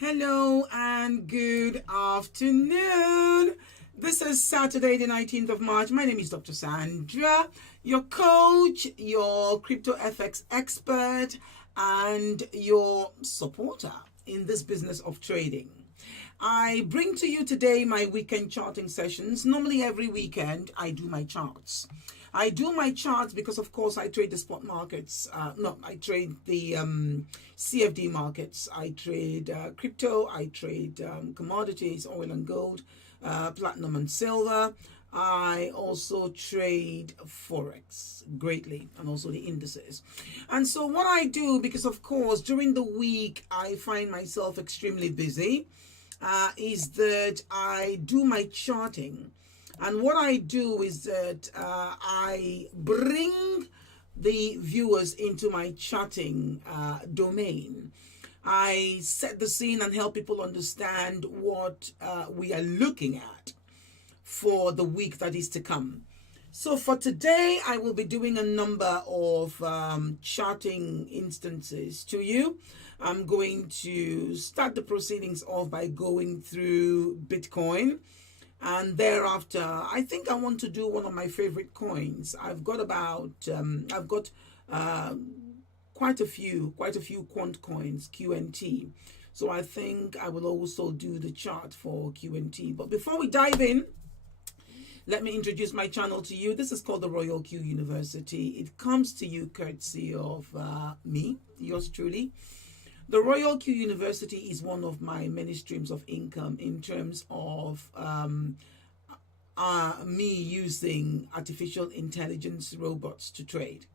Hello and good afternoon. This is Saturday, the 19th of March. My name is Dr. Sandra, your coach, your crypto FX expert, and your supporter in this business of trading. I bring to you today my weekend charting sessions. Normally every weekend I do my charts. I do my charts because, of course, I trade the spot markets. I trade the CFD markets. I trade crypto. I trade commodities, oil and gold, platinum and silver. I also trade Forex greatly, and also the indices. And so what I do, because, of course, during the week, I find myself extremely busy, is that I do my charting. And what I do is that I bring the viewers into my charting domain. I set the scene and help people understand what we are looking at for the week that is to come. So for today, I will be doing a number of charting instances to you. I'm going to start the proceedings off by going through Bitcoin. And thereafter, I think I want to do one of my favorite coins. I've got quite a few quant coins, QNT. So I think I will also do the chart for QNT. But before we dive in, let me introduce my channel to you. This is called the RoyalQ University. It comes to you courtesy of me, yours truly. The RoyalQ University is one of my many streams of income in terms of me using artificial intelligence robots to trade.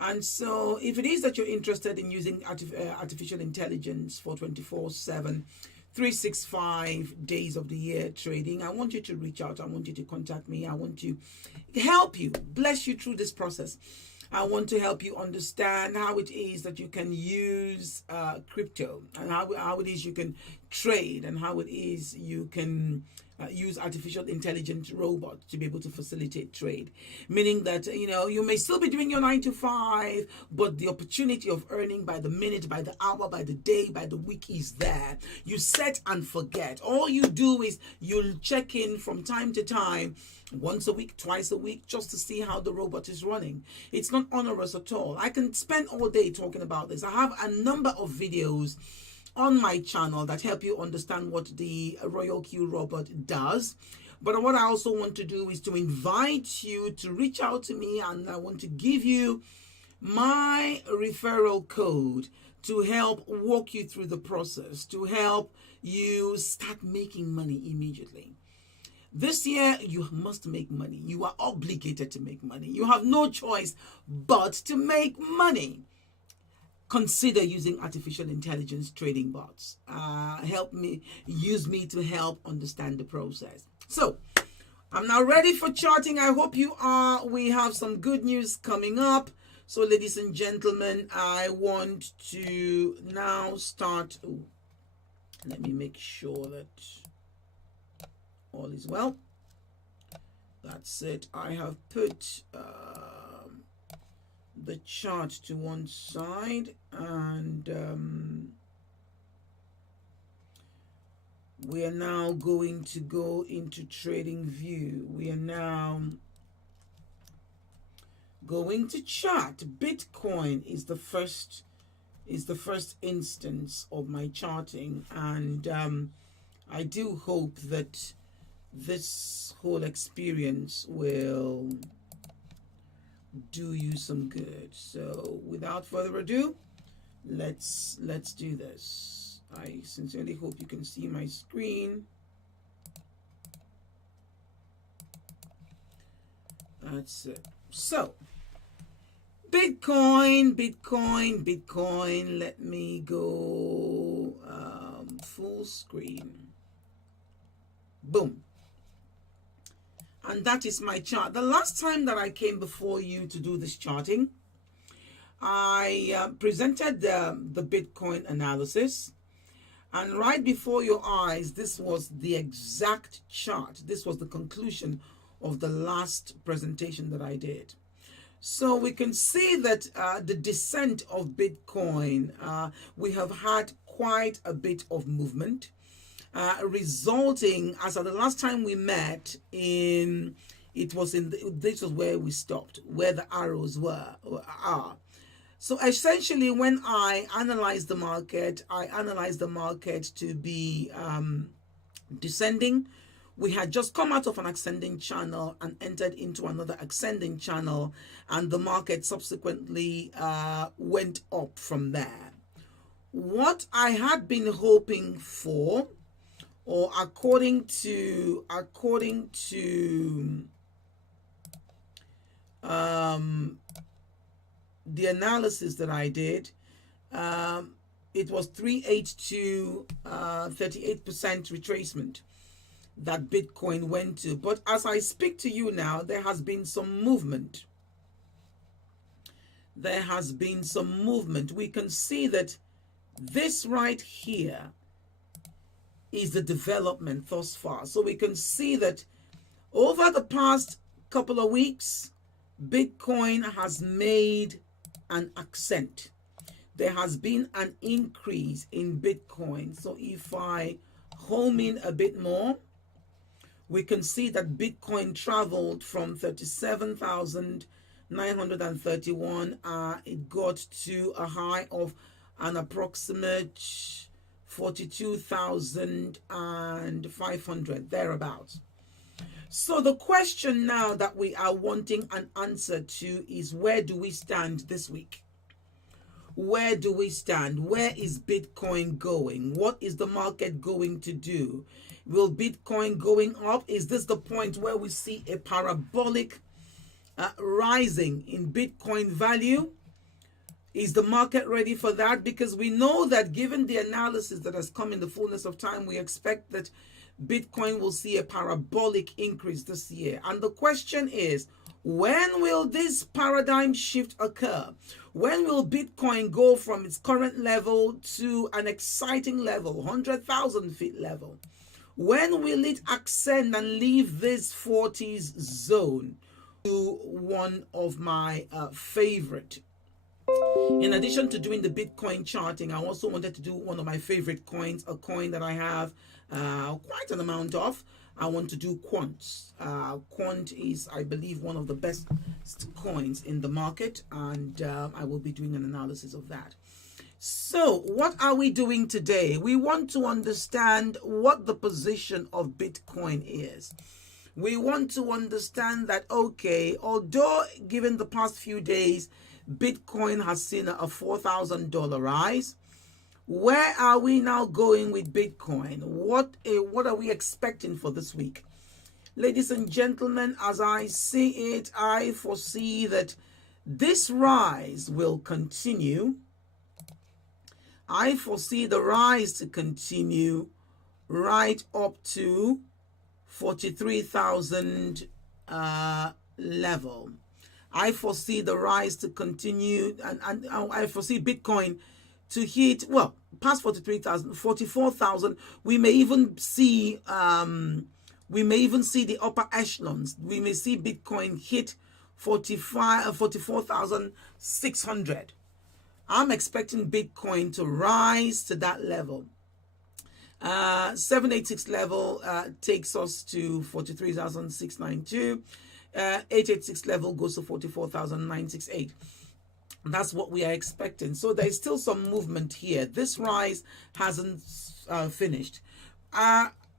And so if it is that you're interested in using artificial intelligence for 24/7, 365 days of the year trading, I want you to reach out. I want you to contact me. I want to help you, bless you through this process. I want to help you understand how it is that you can use crypto, and how it is you can trade, and how it is you can use artificial intelligence robots to be able to facilitate trade. Meaning that, you may still be doing your 9 to 5, but the opportunity of earning by the minute, by the hour, by the day, by the week is there. You set and forget. All you do is you'll check in from time to time, once a week, twice a week, just to see how the robot is running. It's not onerous at all. I can spend all day talking about this. I have a number of videos on my channel that help you understand what the RoyalQ robot does. But what I also want to do is to invite you to reach out to me, and I want to give you my referral code to help walk you through the process, to help you start making money immediately. This year, you must make money. You are obligated to make money. You have no choice but to make money. Consider using artificial intelligence trading bots. Use me to help understand the process. So, I'm now ready for charting. I hope you are. We have some good news coming up. So, ladies and gentlemen, I want to now start. Let me make sure that all is well. That's it. I have put the chart to one side, and we are now going to go into trading view. We are now going to chart. Bitcoin is the first instance of my charting, and I do hope that this whole experience will do you some good. So without further ado, let's do this. I sincerely hope you can see my screen. That's it. So Bitcoin. Let me go full screen. Boom. And that is my chart. The last time that I came before you to do this charting, I presented the Bitcoin analysis. And right before your eyes, this was the exact chart. This was the conclusion of the last presentation that I did. So we can see that the descent of Bitcoin, we have had quite a bit of movement, resulting, as at the last time we met, this was where we stopped, where the arrows are. So essentially, when I analyze the market, I analyze the market to be descending. We had just come out of an ascending channel and entered into another ascending channel, and the market subsequently went up from there. What I had been hoping for, or according to the analysis that I did, it was 382, 38% retracement that Bitcoin went to. But as I speak to you now, there has been some movement. There has been some movement. We can see that this right here is the development thus far. So we can see that over the past couple of weeks, Bitcoin has made an ascent. There has been an increase in Bitcoin. So if I home in a bit more, we can see that Bitcoin traveled from 37,931. It got to a high of an approximate 42,500, thereabouts. So the question now that we are wanting an answer to is, where do we stand this week? Where do we stand? Where is Bitcoin going? What is the market going to do? Will Bitcoin going up? Is this the point where we see a parabolic rising in Bitcoin value? Is the market ready for that? Because we know that given the analysis that has come in the fullness of time, we expect that Bitcoin will see a parabolic increase this year. And the question is, when will this paradigm shift occur? When will Bitcoin go from its current level to an exciting level, 100,000 feet level? When will it ascend and leave this 40s zone? To one of my favorite. In addition to doing the Bitcoin charting, I also wanted to do one of my favorite coins, a coin that I have quite an amount of. I want to do Quant. Quant is, I believe, one of the best coins in the market, and I will be doing an analysis of that. So what are we doing today? We want to understand what the position of Bitcoin is. We want to understand that, okay, although given the past few days, Bitcoin has seen a $4,000 rise, where are we now going with Bitcoin? What are we expecting for this week? Ladies and gentlemen, as I see it, I foresee that this rise will continue. I foresee the rise to continue right up to 43,000 level. I foresee the rise to continue, and I foresee Bitcoin to hit, well, past 43,000, 44,000. We may even see the upper echelons. We may see Bitcoin hit 44,600. I'm expecting Bitcoin to rise to that level. 786 level takes us to 43,692. 886 level goes to 44,968. That's what we are expecting. So there's still some movement here. This rise hasn't finished.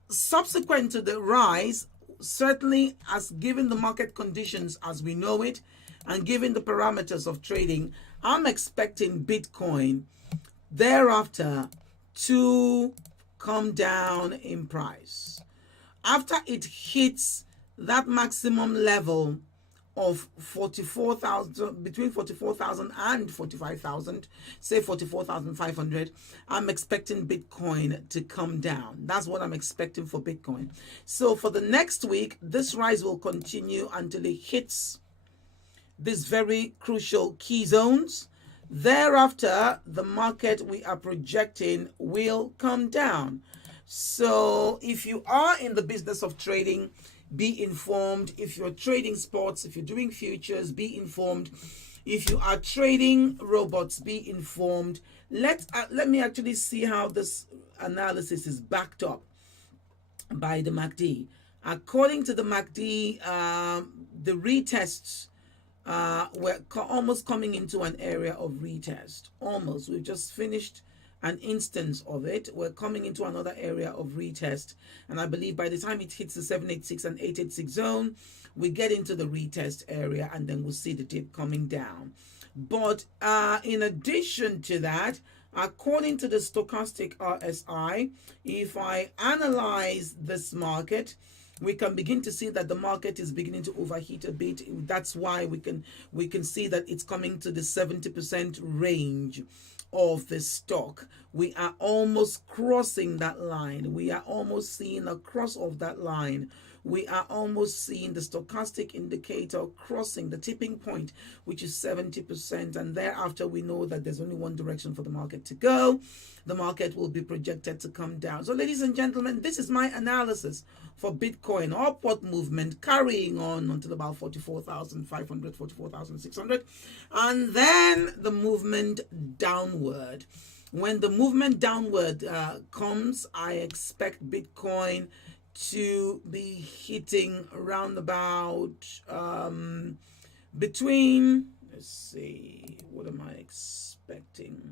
Subsequent to the rise, certainly, as given the market conditions as we know it, and given the parameters of trading, I'm expecting Bitcoin thereafter to come down in price. After it hits that maximum level of 44,000, between 44,000 and 45,000, say 44,500, I'm expecting Bitcoin to come down. That's what I'm expecting for Bitcoin. So for the next week, this rise will continue until it hits these very crucial key zones. Thereafter, the market we are projecting will come down. So if you are in the business of trading, be informed. If you're trading sports, if you're doing futures, be informed. If you are trading robots, be informed. Let me actually see how this analysis is backed up by the MACD. According to the MACD, the retests we're almost coming into an area of retest. Almost. We've just finished an instance of it. We're coming into another area of retest. And I believe by the time it hits the 786 and 886 zone, we get into the retest area and then we'll see the dip coming down. But in addition to that, according to the stochastic RSI, if I analyze this market, we can begin to see that the market is beginning to overheat a bit. That's why we can see that it's coming to the 70% range of the stock. We are almost crossing that line. We are almost seeing a cross of that line. We are almost seeing the stochastic indicator crossing the tipping point, which is 70%. And thereafter, we know that there's only one direction for the market to go. The market will be projected to come down. So, ladies and gentlemen, this is my analysis for Bitcoin. Upward movement carrying on until about 44,500, 44,600. And then the movement downward. When the movement downward comes, I expect Bitcoin to be hitting around about between, let's see, what am I expecting?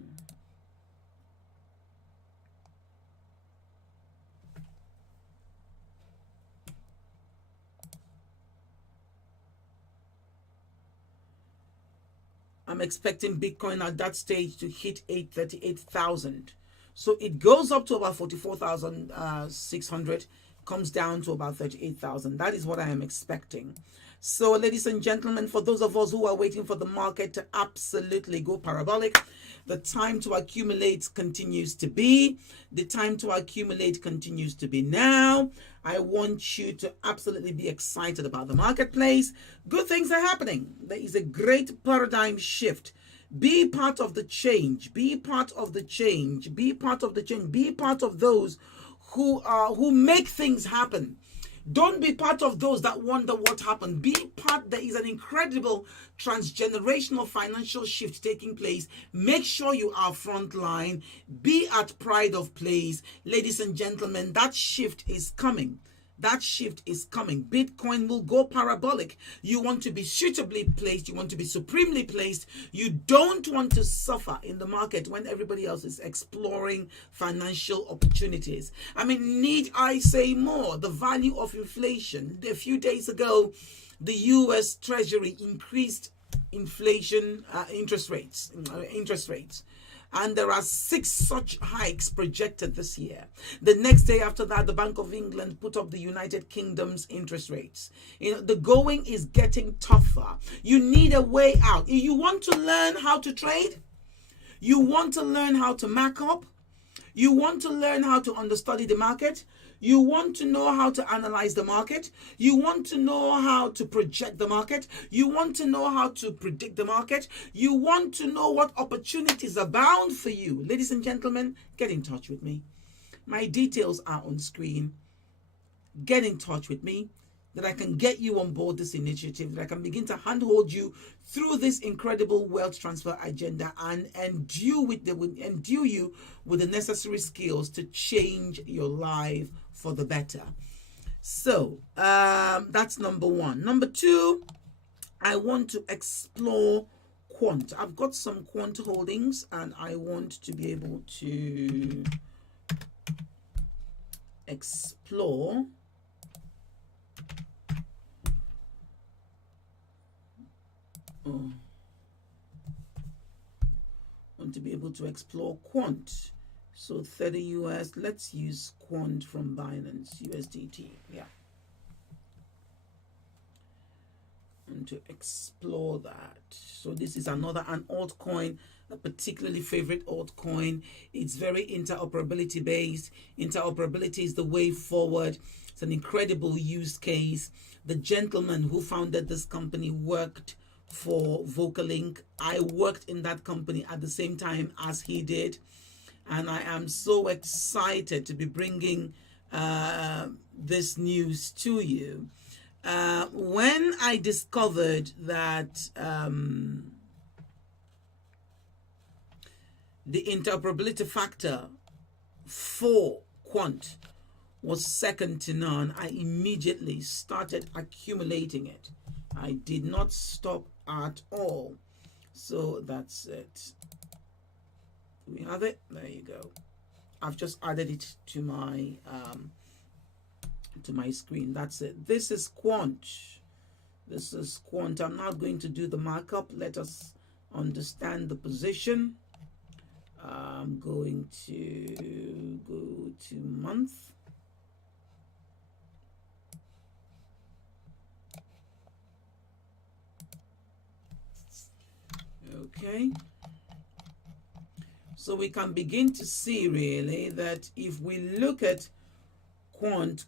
I'm expecting Bitcoin at that stage to hit 38,000. So it goes up to about 44,600, comes down to about 38,000. That is what I am expecting. So, ladies and gentlemen, for those of us who are waiting for the market to absolutely go parabolic, the time to accumulate continues to be. The time to accumulate continues to be now. I want you to absolutely be excited about the marketplace. Good things are happening. There is a great paradigm shift. Be part of the change. Be part of the change. Be part of the change. Be part of those who make things happen. Don't be part of those that wonder what happened. Be part. There is an incredible transgenerational financial shift taking place. Make sure you are frontline. Be at pride of place. Ladies and gentlemen, that shift is coming. That shift is coming. Bitcoin will go parabolic. You want to be suitably placed. You want to be supremely placed. You don't want to suffer in the market when everybody else is exploring financial opportunities. I mean, need I say more? The value of inflation. A few days ago, the U.S. Treasury increased interest rates. And there are 6 such hikes projected this year. The next day after that, the Bank of England put up the United Kingdom's interest rates. You know, the going is getting tougher. You need a way out. You want to learn how to trade? You want to learn how to mark up? You want to learn how to understudy the market? You want to know how to analyze the market? You want to know how to project the market? You want to know how to predict the market? You want to know what opportunities abound for you? Ladies and gentlemen, get in touch with me. My details are on screen. Get in touch with me, that I can get you on board this initiative, that I can begin to handhold you through this incredible wealth transfer agenda and endue you with the necessary skills to change your life for the better. So that's number one. Number two, I want to explore quant. I've got some quant holdings and I want to be able to explore want to be able to explore quant. So 30 US, let's use quant from Binance USDT. Yeah. And to explore that. So this is an altcoin, a particularly favorite altcoin. It's very interoperability based. Interoperability is the way forward. It's an incredible use case. The gentleman who founded this company worked for Vocalink. I worked in that company at the same time as he did, and I am so excited to be bringing this news to you. When I discovered that the interoperability factor for quant was second to none, I immediately started accumulating it. I did not stop at all. So that's it. We have it. There you go. I've just added it to my screen. That's it. This is quant. This is quant. I'm not going to do the markup. Let us understand the position. I'm going to go to month. Okay. So we can begin to see really that if we look at quant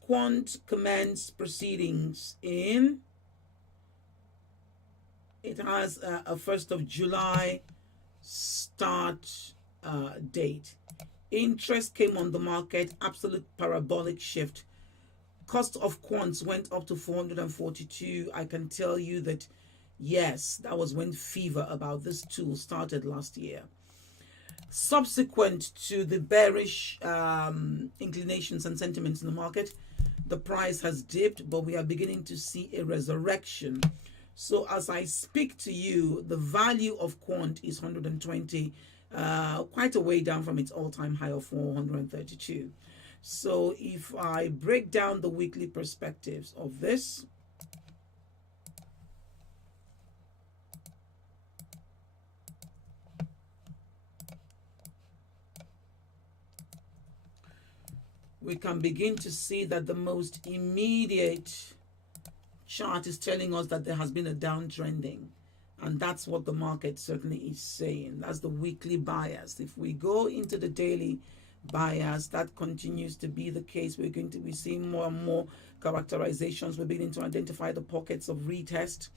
commenced proceedings in, it has a 1st of July start date. Interest came on the market, absolute parabolic shift. Cost of quants went up to 442. I can tell you that, yes, that was when fever about this tool started last year. Subsequent to the bearish inclinations and sentiments in the market, the price has dipped, but we are beginning to see a resurrection. So as I speak to you, the value of quant is 120, quite a way down from its all-time high of 432. So if I break down the weekly perspectives of this, we can begin to see that the most immediate chart is telling us that there has been a downtrending. And that's what the market certainly is saying. That's the weekly bias. If we go into the daily bias, that continues to be the case. We're going to be seeing more and more characterizations. We're beginning to identify the pockets of retest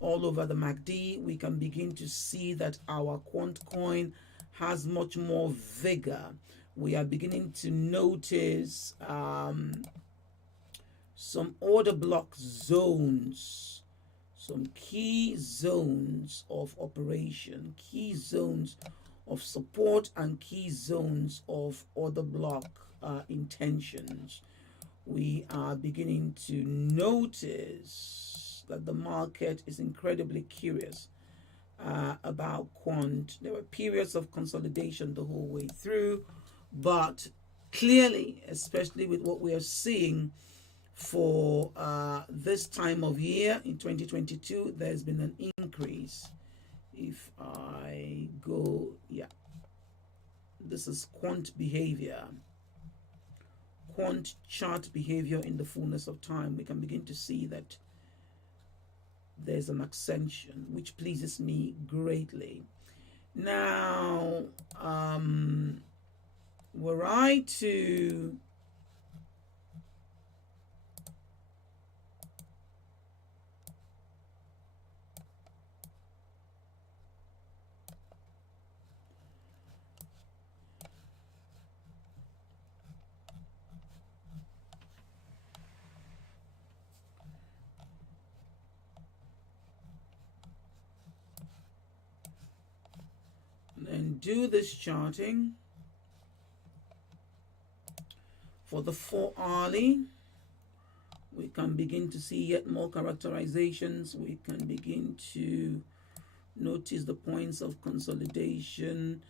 all over the MACD. We can begin to see that our quant coin has much more vigor. We are beginning to notice some order block zones, some key zones of operation, key zones of support, and key zones of order block intentions. We are beginning to notice that the market is incredibly curious about quant. There were periods of consolidation the whole way through, but clearly, especially with what we are seeing for this time of year in 2022, there's been an increase. If I go, yeah, this is quant behavior, quant chart behavior in the fullness of time. We can begin to see that there's an ascension, which pleases me greatly. Now, were I to and do this charting for the 4-hourly, we can begin to see yet more characterizations. We can begin to notice the points of consolidation.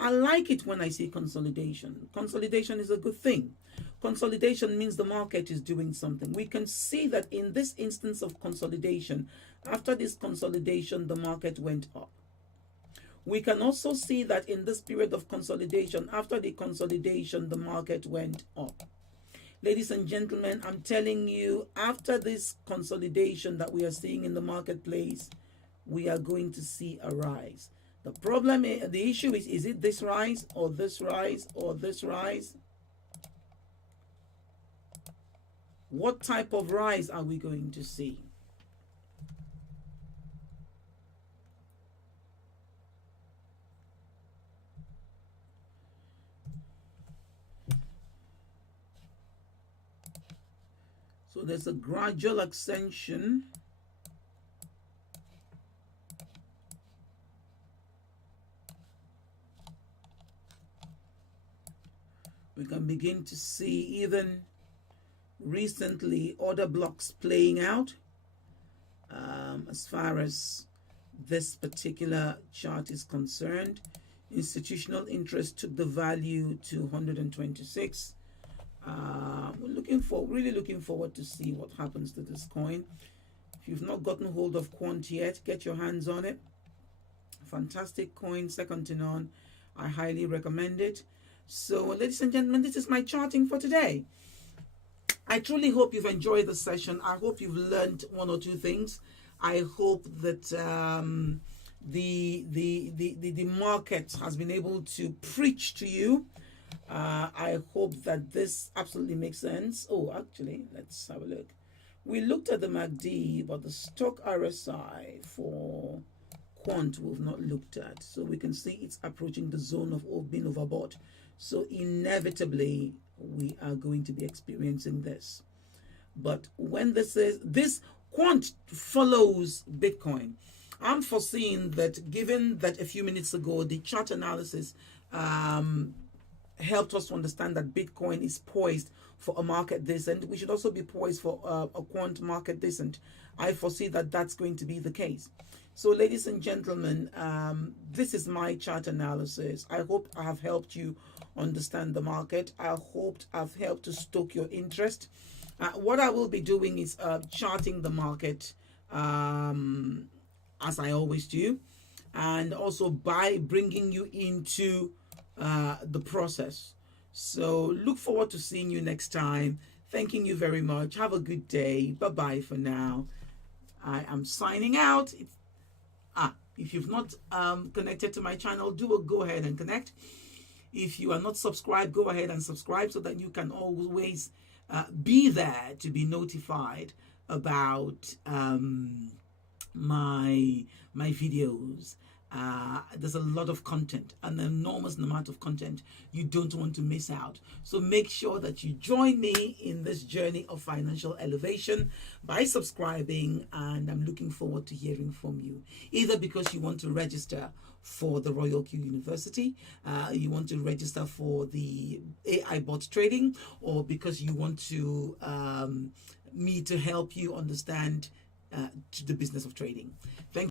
I like it when I see consolidation. Consolidation is a good thing. Consolidation means the market is doing something. We can see that in this instance of consolidation, after this consolidation, the market went up. We can also see that in this period of consolidation, after the consolidation, the market went up. Ladies and gentlemen, I'm telling you, after this consolidation that we are seeing in the marketplace, we are going to see a rise. The problem is, the issue is it this rise or this rise or this rise? What type of rise are we going to see? So there's a gradual ascension. We can begin to see even recently order blocks playing out as far as this particular chart is concerned. Institutional interest took the value to 126. We're really looking forward to see what happens to this coin. If you've not gotten hold of Quant yet, get your hands on it. Fantastic coin, second to none. I highly recommend it. So, ladies and gentlemen, this is my charting for today. I truly hope you've enjoyed the session. I hope you've learned one or two things. I hope that the market has been able to preach to you. I hope that this absolutely makes sense. Oh, actually, let's have a look. We looked at the MACD, but the stock RSI for Quant we've not looked at. So we can see it's approaching the zone of being overbought. So inevitably, we are going to be experiencing this. But when this Quant follows Bitcoin, I'm foreseeing that, given that a few minutes ago the chart analysis helped us to understand that Bitcoin is poised for a market descent, we should also be poised for a Quant market descent. I foresee that that's going to be the case. So, ladies and gentlemen, this is my chart analysis. I hope I have helped you understand the market. I hope I've helped to stoke your interest. What I will be doing is charting the market as I always do, and also by bringing you into the process. So look forward to seeing you next time. Thanking you very much. Have a good day. Bye-bye for now. I am signing out. If you've not connected to my channel, go ahead and connect. If you are not subscribed, go ahead and subscribe so that you can always be there to be notified about my videos. There's a lot of content, an enormous amount of content you don't want to miss out. So make sure that you join me in this journey of financial elevation by subscribing, and I'm looking forward to hearing from you, either because you want to register for the RoyalQ University, you want to register for the AI bot trading, or because you want to me to help you understand the business of trading. Thank you.